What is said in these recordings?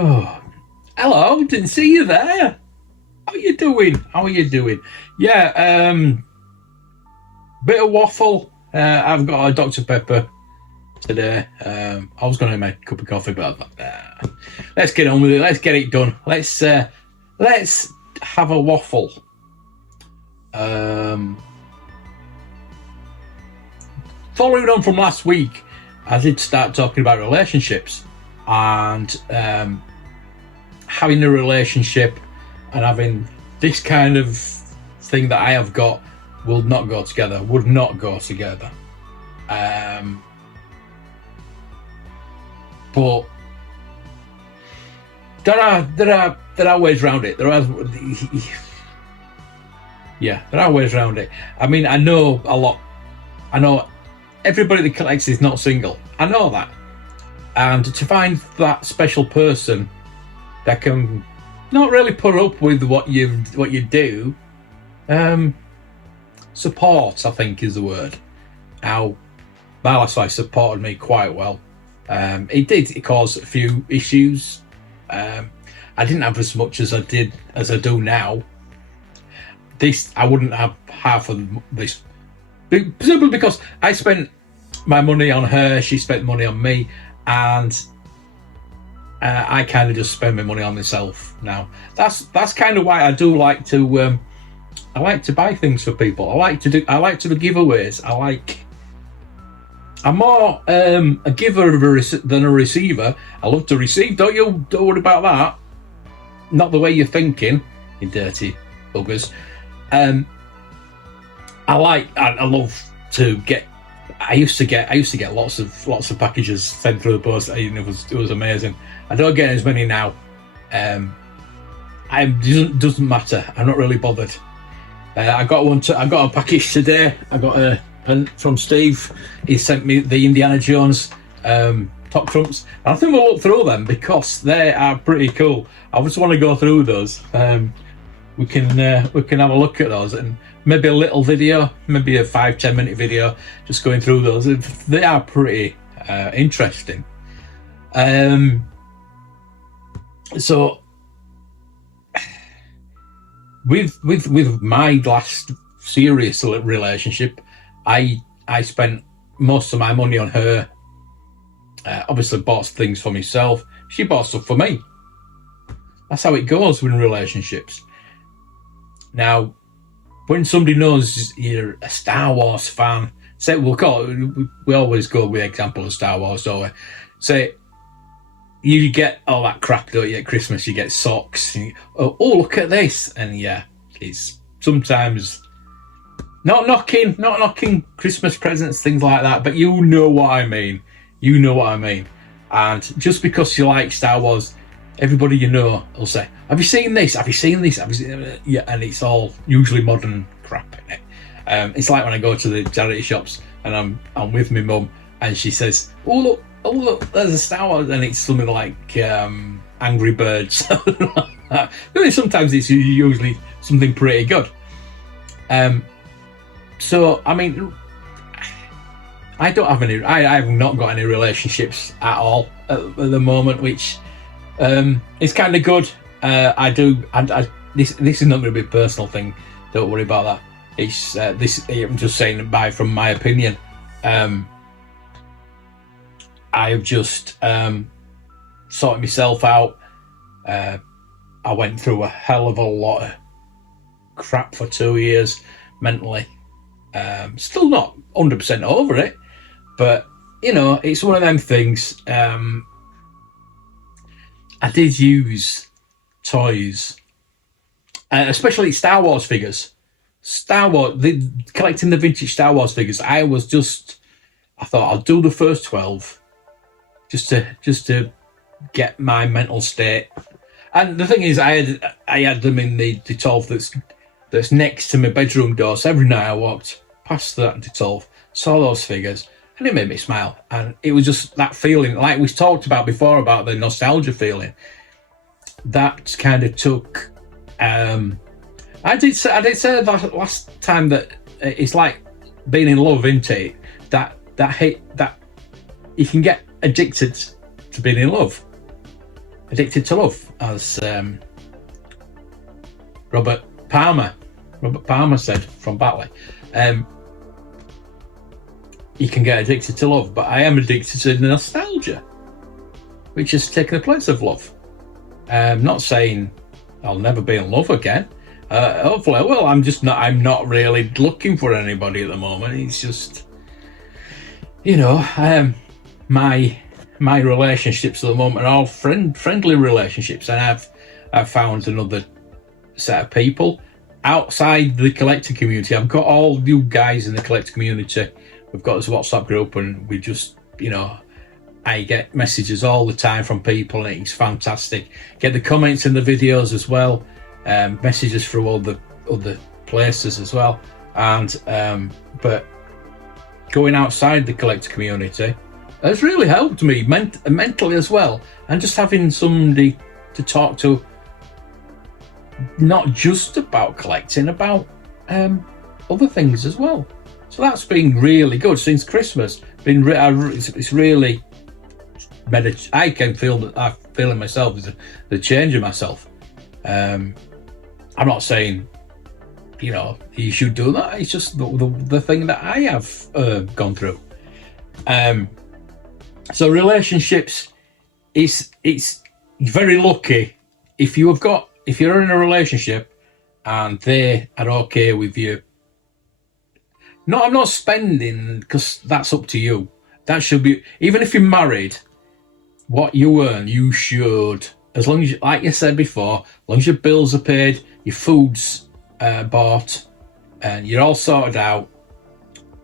Oh, hello, didn't see you there. How you doing? How are you doing? Yeah, bit of waffle. I've got a Dr. Pepper today. I was going to make a cup of coffee, but I thought, let's get on with it. Let's get it done. Let's have a waffle. Following on from last week, I did start talking about relationships and having a relationship and having this kind of thing that I have got would not go together. But there are ways around it. There are ways around it. I mean, I know a lot. I know everybody that collects is not single. I know that. And to find that special person that can not really put up with what you do, support, I think, is the word. Now, Balasai supported me quite well. It caused a few issues. I didn't have as much as I do now. I wouldn't have half of this, simply because I spent my money on her, she spent money on me, and I kind of just spend my money on myself now. That's kind of why I do like to I like to buy things for people. I like to do giveaways. I'm more a giver than a receiver. I love to receive. Don't worry about that. Not the way you're thinking, you dirty buggers. I love to get. I used to get lots of packages sent through the post. It was amazing. I don't get as many now. It doesn't matter. I'm not really bothered. I got a package today. I got a from Steve. He sent me the Indiana Jones top trumps. And I think we'll look through them because they are pretty cool. I just want to go through those. We can have a look at those and maybe a little video, maybe a 5-10 minute video, just going through those. They are pretty interesting. So with my last serious relationship, I spent most of my money on her. Obviously bought things for myself. She bought stuff for me. That's how it goes with relationships. Now, when somebody knows you're a Star Wars fan, say we always go with the example of Star Wars, don't we? Say you get all that crap, don't you? At Christmas, you get socks. Oh, look at this, and yeah, it's sometimes not knocking Christmas presents, things like that. But you know what I mean. And just because you like Star Wars, everybody you know will say, have you seen this? Yeah, and it's all usually modern crap in it. It's like when I go to the charity shops and I'm with my mum and she says, oh look, there's a Star Wars, and it's something like Angry Birds. Really, sometimes it's usually something pretty good. So I mean, I have not got any relationships at all at the moment, which it's kind of good. This is not going to be a personal thing. Don't worry about that. It's I'm just saying from my opinion. I've just sorted myself out. I went through a hell of a lot of crap for 2 years mentally. Still not 100% over it, but it's one of them things. I did use toys, especially Star Wars figures. Collecting the vintage Star Wars figures. I thought I'll do the first 12, just to get my mental state. And the thing is, I had them in the 12 that's next to my bedroom door. So every night I walked past that 12, saw those figures, and it made me smile. And it was just that feeling, like we talked about before, about the nostalgia feeling. That kind of took. I did say that last time that it's like being in love, isn't it? That hit that you can get addicted to being in love. addicted to love, as Robert Palmer said from Batley. You can get addicted to love, but I am addicted to nostalgia, which has taken the place of love. Not saying I'll never be in love again. Hopefully, well, I'm not really looking for anybody at the moment. It's just, my relationships at the moment are all friendly relationships, and I've found another set of people outside the collector community. I've got all you guys in the collector community. We've got this WhatsApp group, and we just, I get messages all the time from people, and it's fantastic. Get the comments in the videos as well, messages from all the other places as well. And but going outside the collector community has really helped me mentally as well, and just having somebody to talk to, not just about collecting, about other things as well. So that's been really good since Christmas. It's really I can feel that I'm feeling myself as the change of myself. I'm not saying you should do that. It's just the thing that I have gone through. So relationships, it's very lucky if you're in a relationship and they are okay with you. No, I'm not spending, because that's up to you. That should be, even if you're married, what you earn, you should, as long as, like you said before, as long as your bills are paid, your food's bought, and you're all sorted out,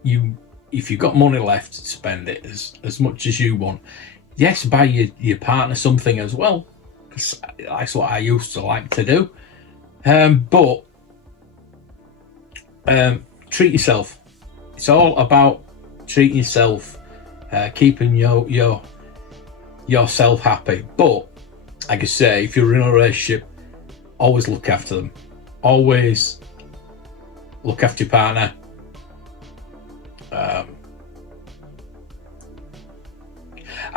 if you've got money left, spend it as much as you want. Yes, buy your partner something as well, because that's what I used to like to do. But treat yourself. It's all about treating yourself, keeping yourself happy. But like I say, if you're in a relationship, always look after them. Always look after your partner. I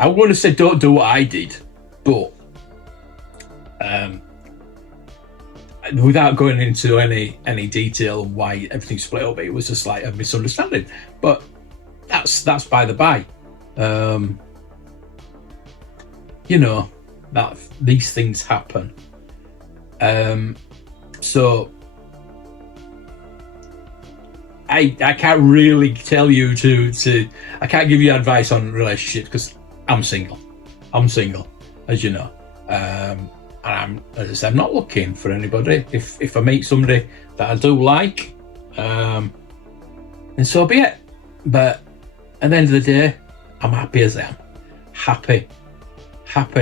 want to say don't do what I did, but without going into any detail on why everything split up, it was just like a misunderstanding. But that's by the by. That these things happen. So I can't really tell you to I can't give you advice on relationships, because I'm single, as you know. And as I said, I'm not looking for anybody. If I meet somebody that I do like, and so be it. But at the end of the day, I'm happy as I am. Happy. Can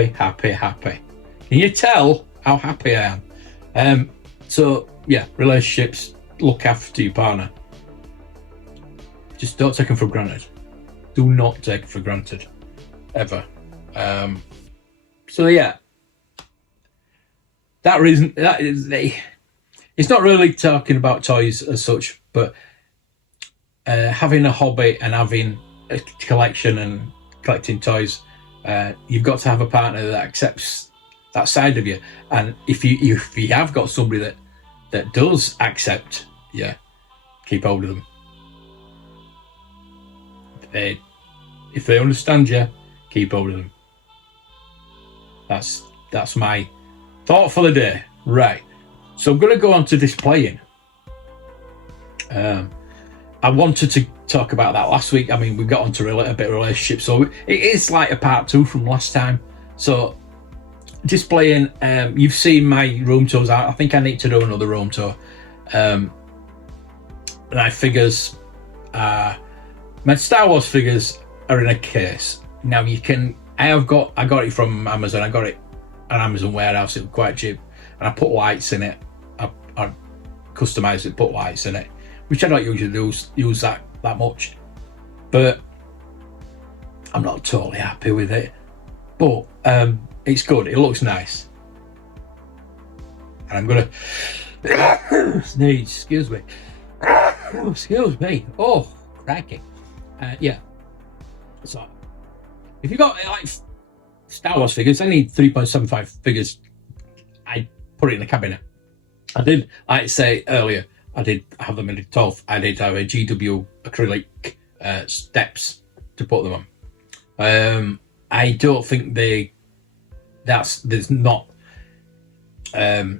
you tell how happy I am? So yeah, relationships, look after your partner. Just don't take them for granted. Do not take it for granted, ever. So yeah. It's not really talking about toys as such, but having a hobby and having a collection and collecting toys, you've got to have a partner that accepts that side of you. And if you have got somebody that does accept, keep hold of them. If they understand you, keep hold of them. That's my thought for the day. Right, so I'm going to go on to displaying. I wanted to talk about that last week. I mean, we got onto a bit of relationship, so it is like a part 2 from last time. So displaying, you've seen my room tours. I think I need to do another room tour. My figures, my Star Wars figures are in a case. Now I got it from Amazon. I got it an Amazon warehouse. It was quite cheap, and I put lights in it. I customized it, put lights in it, which I don't usually use that much, but I'm not totally happy with it. But it's good. It looks nice, and I'm gonna sneeze. Excuse me. Excuse me. Oh, cracking. Yeah. So if you got like Star Wars figures, any 3.75 figures, I put it in the cabinet. I did, like I say earlier, I did have them in the 12th. I did have a GW acrylic steps to put them on. I don't think there's not a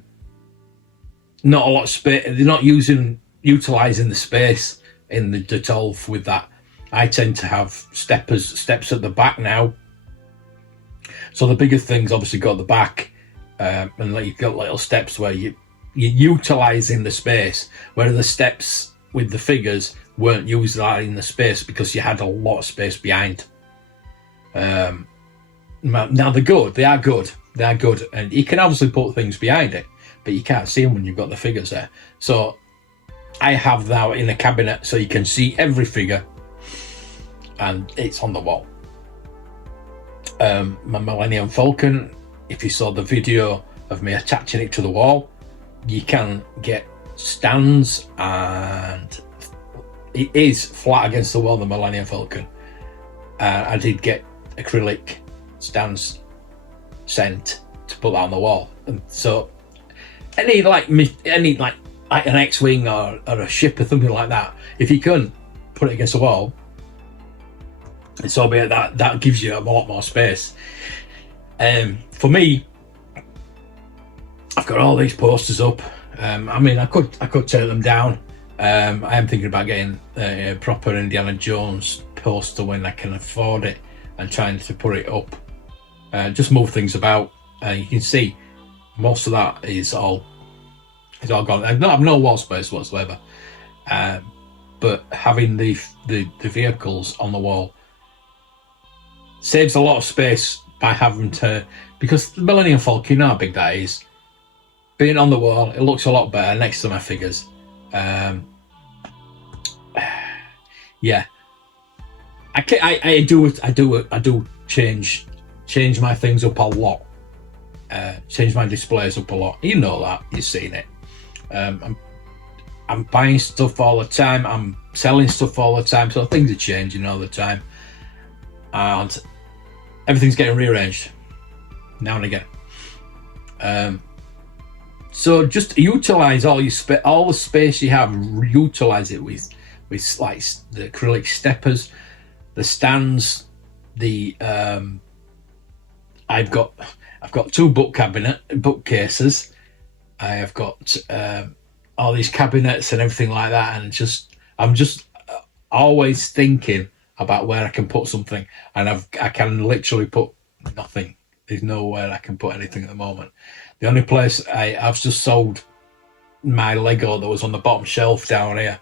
lot of space. They're not utilizing the space in the 12th with that. I tend to have steps at the back now. So the bigger things obviously go at the back, and you've got little steps where you're utilising the space, where the steps with the figures weren't utilising the space because you had a lot of space behind. Now they're good. They are good, and you can obviously put things behind it, but you can't see them when you've got the figures there. So I have that in a cabinet so you can see every figure, and it's on the wall. My Millennium Falcon, if you saw the video of me attaching it to the wall, you can get stands, and it is flat against the wall, the Millennium Falcon. I did get acrylic stands sent to put that on the wall, and so any like an X-wing or a ship or something like that, if you can put it against the wall, it's all be that gives you a lot more space. For me, I've got all these posters up. I mean, I could take them down. I am thinking about getting a proper Indiana Jones poster when I can afford it, and trying to put it up. Just move things about. You can see most of that is all gone. I've no wall space whatsoever. But having the vehicles on the wall saves a lot of space by having to, because the Millennium Falcon, you know how big that is. Being on the wall, it looks a lot better next to my figures. Yeah, I do change my things up a lot. Change my displays up a lot. You know that, you've seen it. I'm buying stuff all the time. I'm selling stuff all the time, so things are changing all the time, and everything's getting rearranged now and again. So just utilize all the space you have. Utilize it with like the acrylic steppers, the stands, the I've got 2 bookcases. I have got all these cabinets and everything like that, and I'm just always thinking about where I can put something, and I can literally put nothing. There's nowhere I can put anything at the moment. The only place I've just sold my Lego that was on the bottom shelf down here.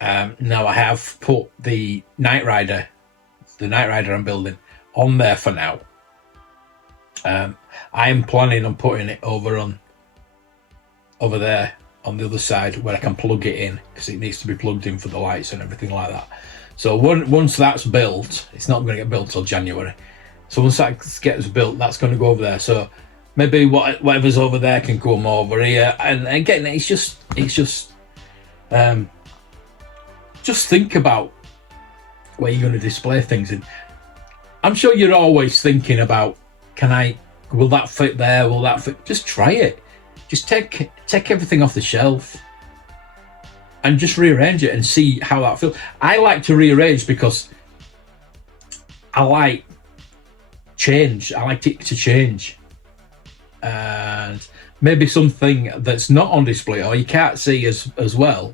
Now I have put the Knight Rider I'm building on there for now. I am planning on putting it over there on the other side where I can plug it in, because it needs to be plugged in for the lights and everything like that. So once that's built, it's not going to get built till January. So once that gets built, that's going to go over there. So maybe whatever's over there can come over here. And again, it's just think about where you're going to display things in. I'm sure you're always thinking about, will that fit there? Will that fit? Just try it. Just take everything off the shelf and just rearrange it and see how that feels. I like to rearrange because I like change. I like it to change. And maybe something that's not on display or you can't see as well,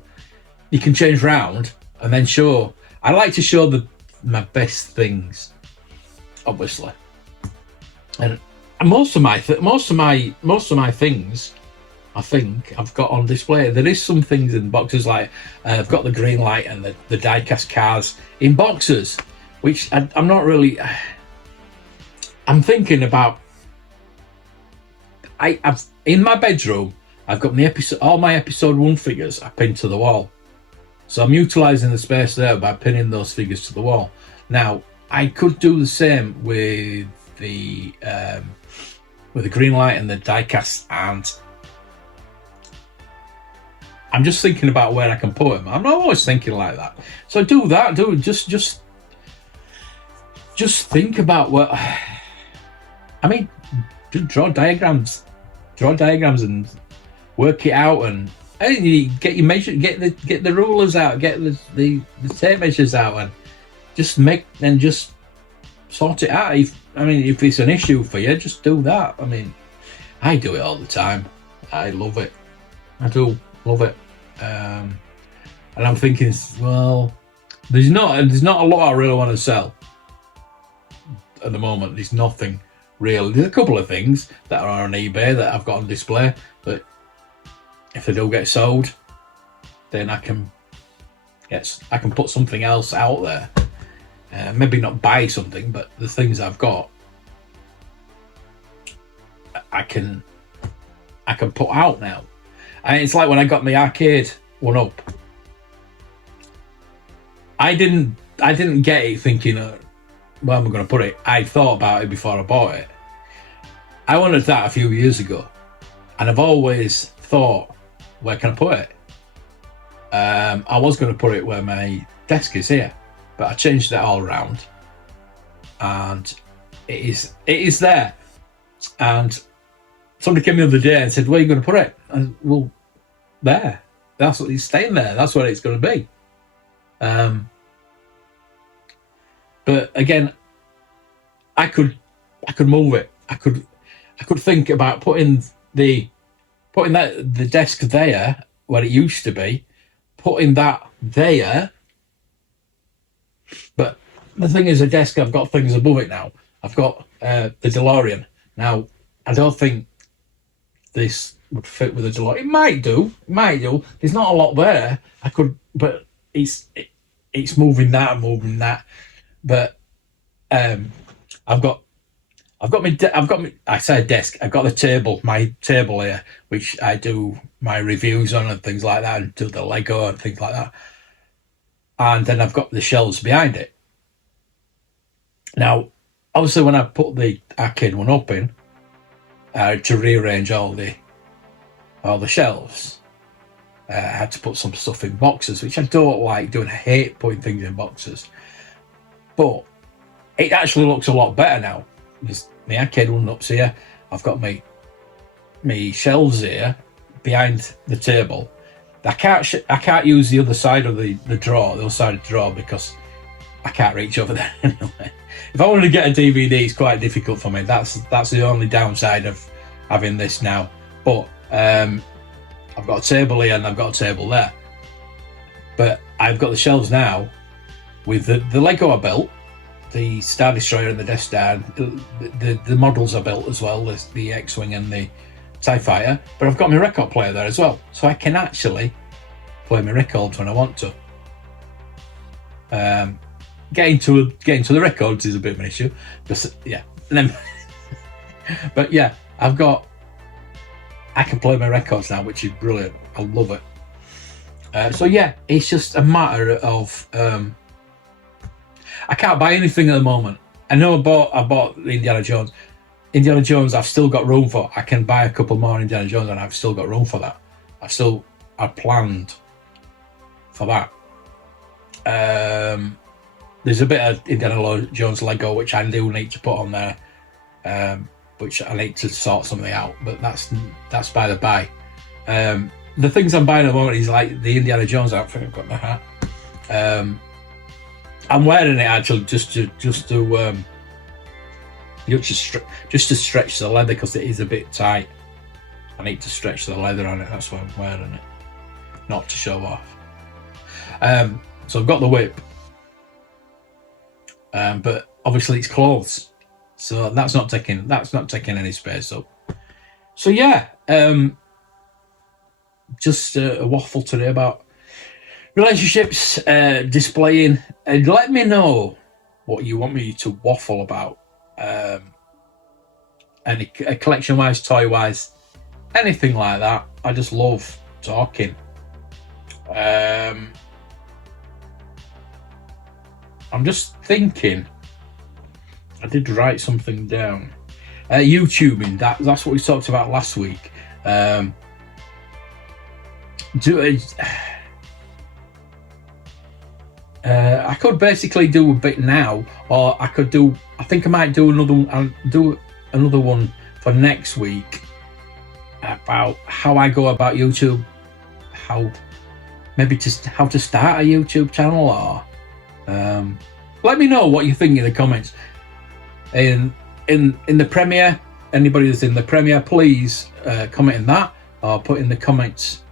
you can change round and then show. I like to show my best things, obviously. And most of my things, I think I've got on display. There is some things in boxes, like I've got the green light and the die-cast cars in boxes, which I'm not really. I'm thinking about. I've in my bedroom. I've got all my episode 1 figures are pinned to the wall, so I'm utilising the space there by pinning those figures to the wall. Now I could do the same with the green light and the die-cast, and I'm just thinking about where I can put them. I'm not always thinking like that. So just think about what. I mean, just draw diagrams and work it out, and you get your measure, get the rulers out, get the tape measures out, and just sort it out. If it's an issue for you, just do that. I mean, I do it all the time. I love it. I do love it. And I'm thinking, well, there's not a lot I really want to sell at the moment. There's nothing real. There's a couple of things that are on eBay that I've got on display, but if they do get sold, then I can put something else out there. Maybe not buy something, but the things I've got, I can put out now. And it's like when I got my arcade one up. I didn't get it thinking, where am I going to put it? I thought about it before I bought it. I wanted that a few years ago, and I've always thought, where can I put it? I was going to put it where my desk is here, but I changed that all around, and it is there. And somebody came the other day and said, "Where are you going to put it?" And well, there. That's what it's staying there. That's what it's going to be. But again, I could move it. I could think about putting the desk there where it used to be, putting that there. But the thing is, a desk, I've got things above it now. I've got the DeLorean. Now, I don't think this would fit with the DeLorean. It might do. There's not a lot there. But it's moving that and moving that. But I've got my. I say desk. I've got my table here, which I do my reviews on and things like that, and do the Lego and things like that. And then I've got the shelves behind it. Now, obviously, when I put the arcade one up in, to rearrange all the shelves, I had to put some stuff in boxes, which I don't like doing. I hate putting things in boxes, but it actually looks a lot better now. My arcade one up's here. I've got my shelves here behind the table. I can't use the other side of the drawer, the other side of the drawer, because I can't reach over there anyway. If I wanted to get a DVD, it's quite difficult for me. That's the only downside of having this now. But I've got a table here and I've got a table there. But I've got the shelves now with the Lego I built, the Star Destroyer and the Death Star, the models I built as well, the X-Wing and the TIE Fighter, but I've got my record player there as well, so I can actually play my records when I want to. Getting to the records is a bit of an issue, but yeah. But yeah, I can play my records now, which is brilliant. I love it. So yeah, it's just a matter of I can't buy anything at the moment. I know I bought Indiana Jones. Indiana Jones, I've still got room for. I can buy a couple more Indiana Jones, and I've still got room for that. I've planned for that. There's a bit of Indiana Jones Lego which I do need to put on there, which I need to sort something out. But that's by the by. The things I'm buying at the moment is like the Indiana Jones outfit. I've got my hat. I'm wearing it actually just to stretch the leather, because it is a bit tight. I need to stretch the leather on it. That's why I'm wearing it, not to show off. So I've got the whip, but obviously it's clothes, so that's not taking any space up. So yeah, just a waffle today about relationships, displaying, and let me know what you want me to waffle about. Any collection wise, toy wise, anything like that. I just love talking. I'm just thinking, I did write something down. YouTubing, that's what we talked about last week. I could basically do a bit now, or I could do. I think I might do another one. another one for next week about how I go about YouTube, how to start a YouTube channel, or let me know what you think in the comments. In the premiere, anybody that's in the premiere, please comment in that, or put in the comments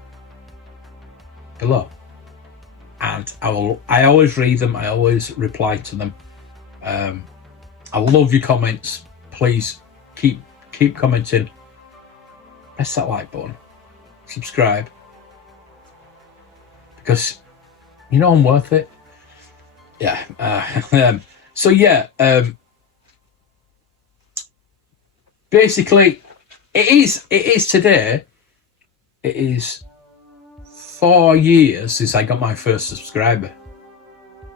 below, and I always read them, I always reply to them. I love your comments. Please keep commenting. Press that like button, subscribe, because you know I'm worth it. Yeah. So yeah, basically it is today, it is 4 years since I got my first subscriber.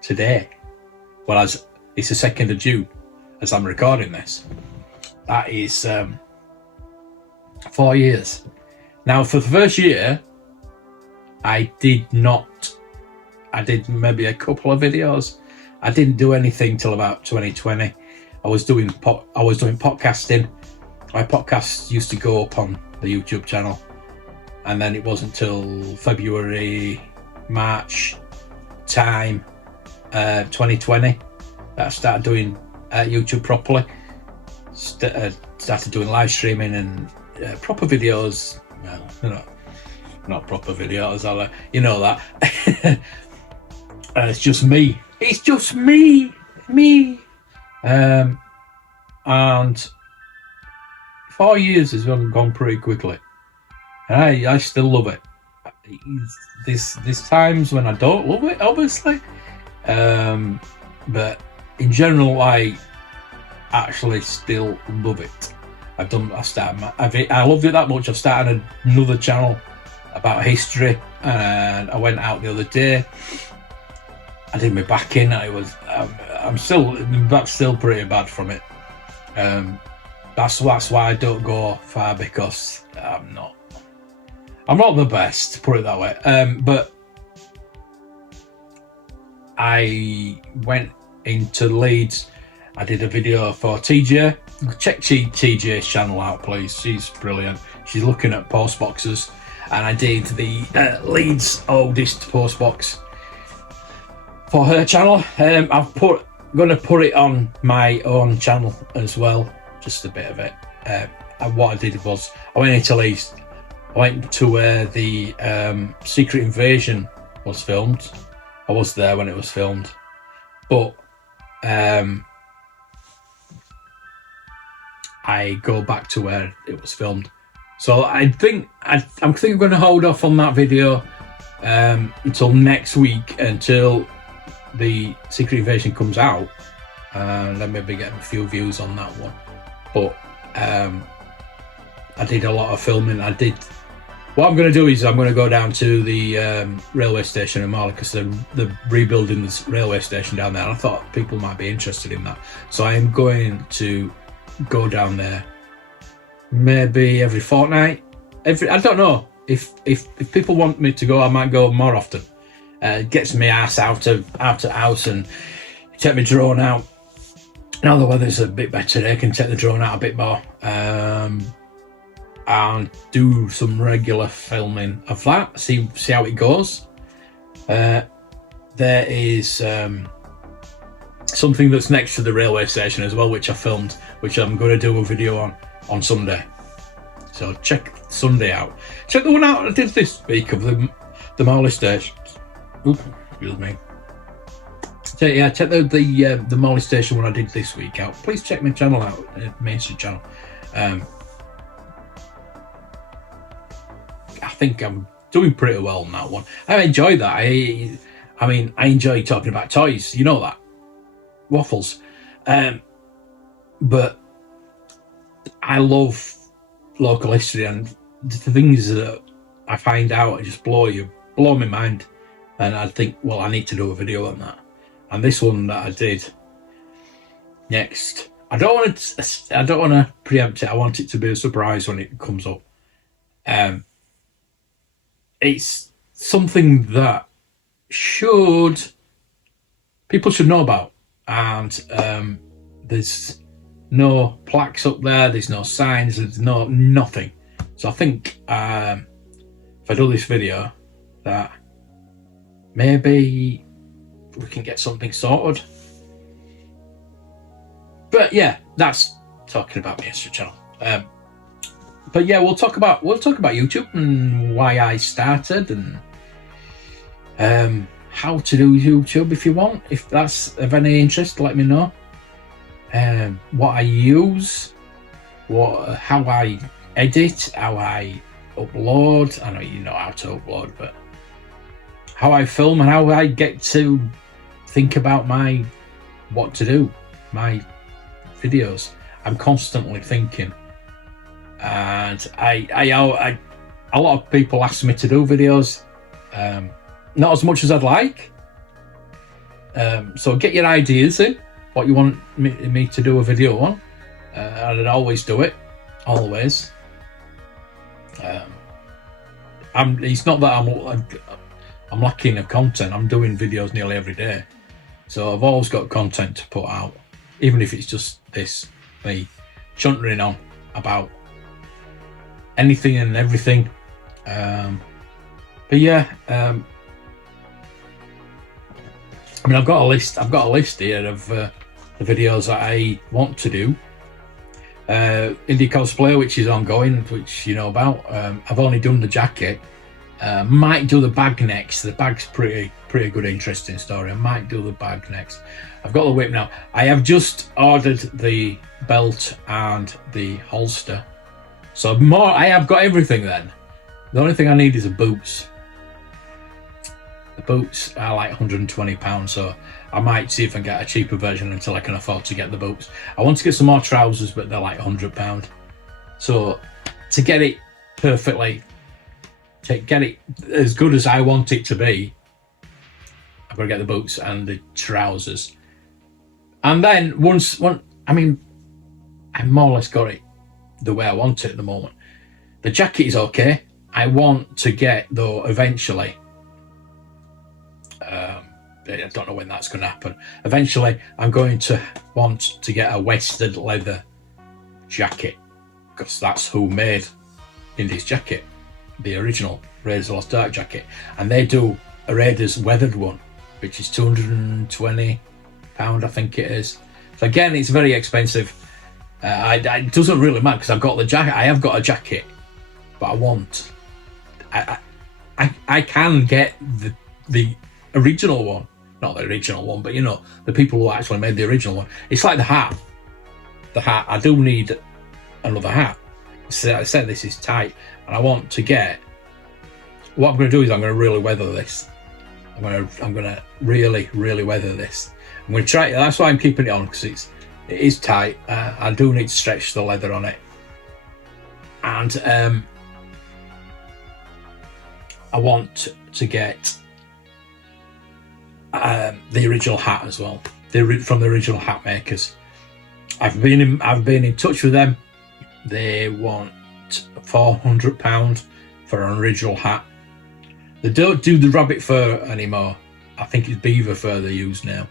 Today, well, as it's the 2nd of June as I'm recording this. That is 4 years. Now, for the first year, I did maybe a couple of videos. I didn't do anything till about 2020. I was doing podcasting. My podcast used to go up on the YouTube channel, and then it wasn't till February, March time, 2020 that I started doing YouTube properly. Started doing live streaming and proper videos. Well, not proper videos, you know that. It's just me. It's just me. And 4 years has gone pretty quickly, and I still love it. There's times when I don't love it, obviously, but in general, I actually still love it. I loved it that much. I've started another channel about history, and I went out the other day. I did my back in. I'm still pretty bad from it. That's why I don't go far, because I'm not the best, put it that way. But I went into Leeds. I did a video for TJ. Check TJ's channel out, please. She's brilliant. She's looking at post boxes, and I did the Leeds oldest post box for her channel. I'm going to put it on my own channel as well, just a bit of it. What I did was I went into Leeds. I went to where the Secret Invasion was filmed. I was there when it was filmed, but I go back to where it was filmed. So I'm thinking I'm going to hold off on that video until next week, until the Secret Invasion comes out, and then maybe get a few views on that one. But I did a lot of filming. What I'm going to do is I'm going to go down to the railway station in Marley, because they're rebuilding this railway station down there, and I thought people might be interested in that. So I am going to go down there maybe every fortnight. I don't know, if people want me to go, I might go more often. It gets me ass out of house and take my drone out. Now the weather's a bit better, I can take the drone out a bit more, and do some regular filming of that. See how it goes. There is something that's next to the railway station as well, which I filmed, which I'm going to do a video on Sunday. So check Sunday out. Check the one out I did this week of the Marley station. Oops, excuse me. Check the Marley station one I did this week out. Please check my channel out, mainstream channel. I think I'm doing pretty well on that one. I enjoy that. I enjoy talking about toys. You know that. Waffles. But I love local history, and the things that I find out just blow my mind. And I think, well, I need to do a video on that. And this one that I did next, I don't want to preempt it. I want it to be a surprise when it comes up. It's something that people should know about, and there's no plaques up there, there's no signs, there's nothing. So I think if I do this video, that maybe we can get something sorted. But yeah, that's talking about my history channel. But yeah, we'll talk about YouTube and why I started, and how to do YouTube if you want. If that's of any interest, let me know. What I use, how I edit, how I upload. I know you know how to upload, but how I film and how I get to think about what to do, my videos. I'm constantly thinking, and a lot of people ask me to do videos, not as much as I'd like. So get your ideas in, what you want me to do a video on, and I'd always do it, always. It's not that I'm lacking of content. I'm doing videos nearly every day, so I've always got content to put out, even if it's just me chuntering on about anything and everything. But yeah, I mean, I've got a list here of the videos that I want to do. Indie cosplay, which is ongoing, which you know about. I've only done the jacket. Might do the bag next. The bag's pretty good, interesting story. I might do the bag next. I've got the whip now. I have just ordered the belt and the holster, so I have got everything then. The only thing I need is the boots. The boots are like £120, so I might see if I can get a cheaper version until I can afford to get the boots. I want to get some more trousers, but they're like £100. So to get it perfectly, to get it as good as I want it to be, I've got to get the boots and the trousers. And then once, I mean, I've more or less got it the way I want it at the moment. The jacket is okay. I want to get, though, eventually, I don't know when that's going to happen. Eventually, I'm going to want to get a wasted leather jacket, because that's who made Indy's jacket, the original Raiders of the Lost Ark jacket. And they do a Raiders weathered one, which is £220, I think it is. So again, it's very expensive. It doesn't really matter because I've got the jacket. I have got a jacket, but I can get the original one. Not the original one, but you know, the people who actually made the original one. It's like the hat. The hat, I do need another hat. So I said this is tight, and I want to get. What I'm going to do is I'm going to really weather this. I'm going to really weather this. I'm going to try. That's why I'm keeping it on, because it is tight. I do need to stretch the leather on it, and I want to get the original hat as well. From the original hat makers. I've been in touch with them. They want £400 for an original hat. They don't do the rabbit fur anymore. I think it's beaver fur they use now.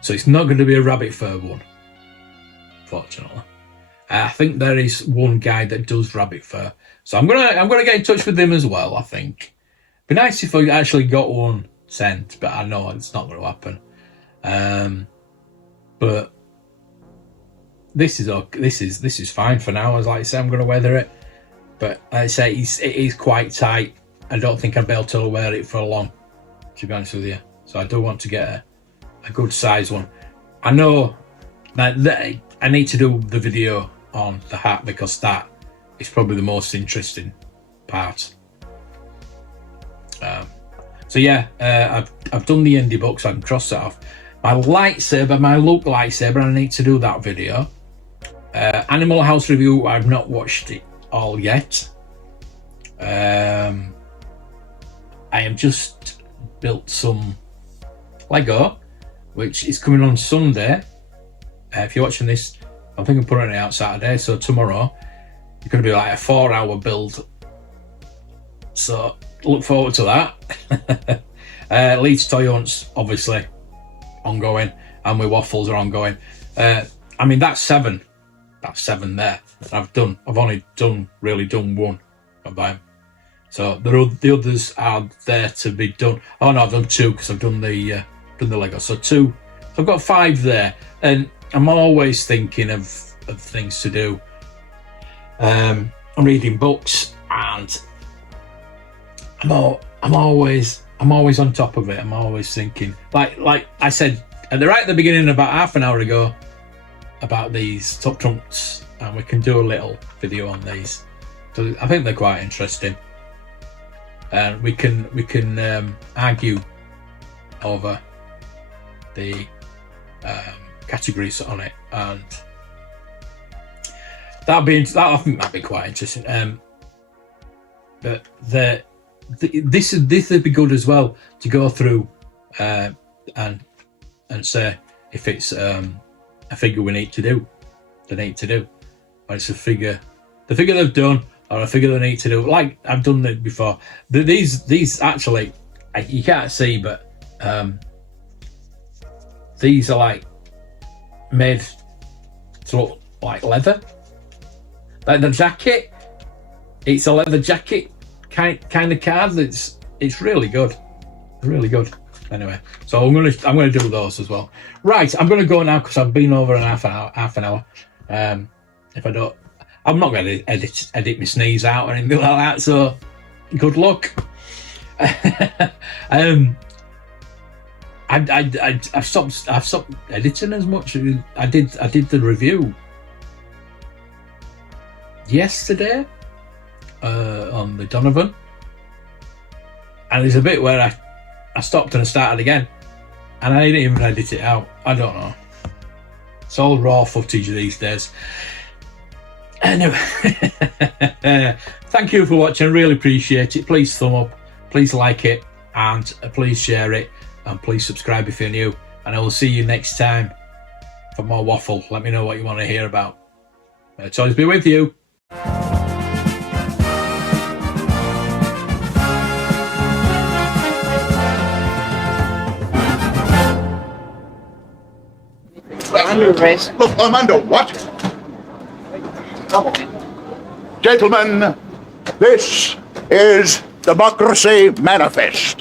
So it's not going to be a rabbit fur one, fortunately. I think there is one guy that does rabbit fur. So I'm gonna get in touch with them as well, I think. Be nice if I actually got one sent, but I know it's not going to happen. But this is okay. This is fine for now. As like I say, I'm going to weather it, but like I say it is quite tight. I don't think I'll be able to wear it for long, to be honest with you. So I do want to get a good size one. I know that I need to do the video on the hat, because that is probably the most interesting part. So yeah, I've done the indie books. I can cross that off. My lightsaber, my Luke lightsaber, I need to do that video. Animal House review, I've not watched it all yet. I have just built some Lego, which is coming on Sunday. If you're watching this, I think I'm putting it out Saturday, so tomorrow it's going to be like a 4-hour build. So look forward to that. Leeds Toy Hunts, obviously, ongoing, and my waffles are ongoing. I mean, that's 7 that's 7 there. I've only really done one of them. So the others are there to be done. Oh no, I've done 2 because I've done the Lego. So 2. So I've got 5 there, and I'm always thinking of things to do. I'm reading books, and I'm always on top of it. I'm always thinking, like I said at the beginning about half an hour ago, about these top trumps, and we can do a little video on these. So I think they're quite interesting, and we can argue over the categories on it, and I think that'd be quite interesting. But this would be good as well to go through and say if it's a figure they need to do, or it's the figure they've done, or a figure they need to do. Like I've done it before. These actually, you can't see, but these are like made to look like leather. Like the jacket, it's a leather jacket kind of card. It's really good, really good. Anyway, so I'm gonna do those as well. Right, I'm gonna go now because I've been over half an hour. If I don't, I'm not going to edit my sneeze out or anything like that. So good luck. I've stopped editing as much. I did the review yesterday on the Donovan, and there's a bit where I stopped and I started again, and I didn't even edit it out. I don't know. It's all raw footage these days. Anyway, thank you for watching. I really appreciate it. Please thumb up, please like it, and please share it, and please subscribe if you're new. And I will see you next time for more Waffle. Let me know what you want to hear about. May the toys be with you. Look, I'm under what? Gentlemen, this is Democracy Manifest.